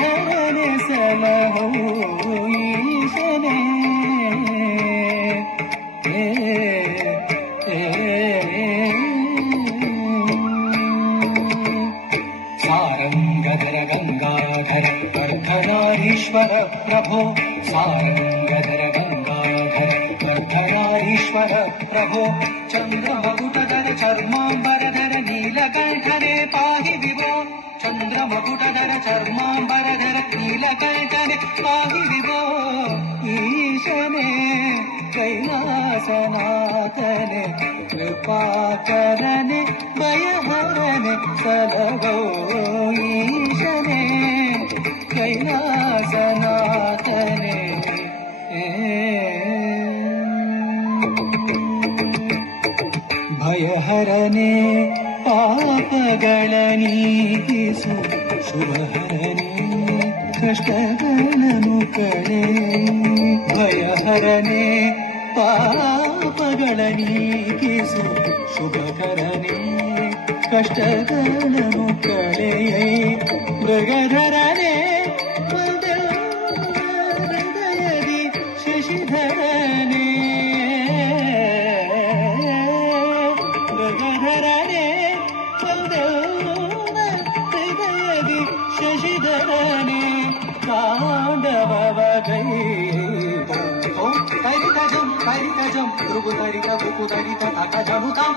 ಭಯಹರನೆ ಸಲಹೋ ಈಶನೇ ಸಾರಂಗಧರ ಗಂಗಾಧರ ಅರ್ಧನಾರೀಶ್ವರ ಪ್ರಭೋ ಸಾರಂಗಧರ ಗಂಗಾಧರ ಅರ್ಧನಾರೀಶ್ವರ ಪ್ರಭೋ ಚಂದ್ರಮಗುಟಧರ ಚರ್ಮಾಂಬರಧರ ನೀಲಕಂಠನೆ ಪಾಹಿ ವಿಭೋ ಚಂದ್ರಮಗುಟಧರ ಚರ್ಮಾಂಬರಧರ ನೀಲಕಂಠನೆ ಪಾಹಿ ವಿಭೋ ಈಶನೇ ಕೈಲಾಸನಾಥನೆ ಕೃಪಾಕರನೆ ಭಯಹರನೆ ಸಲಹೋ ಈಶನೇ ಕೈಲಾಸನಾಥನೆ ಭಯಹರನೆ ಪಾಪಗಳ ನೀಗಿಸು ಶುಭಹರನೆ ಕಷ್ಟಗಳನ್ನು ಕಳೆ ಭಯಹರನೆ ಪಾಪಗಳ ನೀಗಿಸು ಶುಭಕರನೆ ಕಷ್ಟಗಳನ್ನು ಕಳೆ ಮೃಗಧರನೆ ಹೃದಯದಿ ಶಶಿಧರನೆ ಮೃಗಧರನೆ ಹೃದಯದಿ ಶಶಿಧರನೆ ತಾಂಡವ ಗೈ ಕರಿತಜಂ ಕರಿತಜಂ ಋಗುಧರಿತ ಬುಕುಧರಿತ ತಕಜನುತಾಂ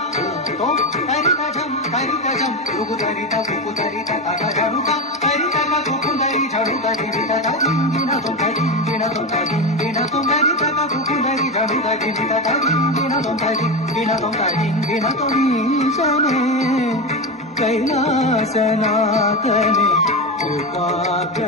ಕರಿತಜಂ ಕರಿತಜಂ ಋಗುಧರಿತ ಬುಕುಧರಿತ ತಕಜನುತಾಂ ಕರಿತಕ ಬುಕುಧರಿ ಝಡುಧರಿತ ತದಿಂದಿನ ತೊಂದಿನ ತೊಂದಿನ ತೊಂದರಿತಕ ಬುಕುಧರಿ ಝಡುಧರಿತ ತದಿಂದಿನ ತೊಂದಿನ ತೊಂದಿನ ತೊಂದೀಶನೇ ಕೈಲಾಸನಾಥನೆ ಕೃಪಾಕರನೆ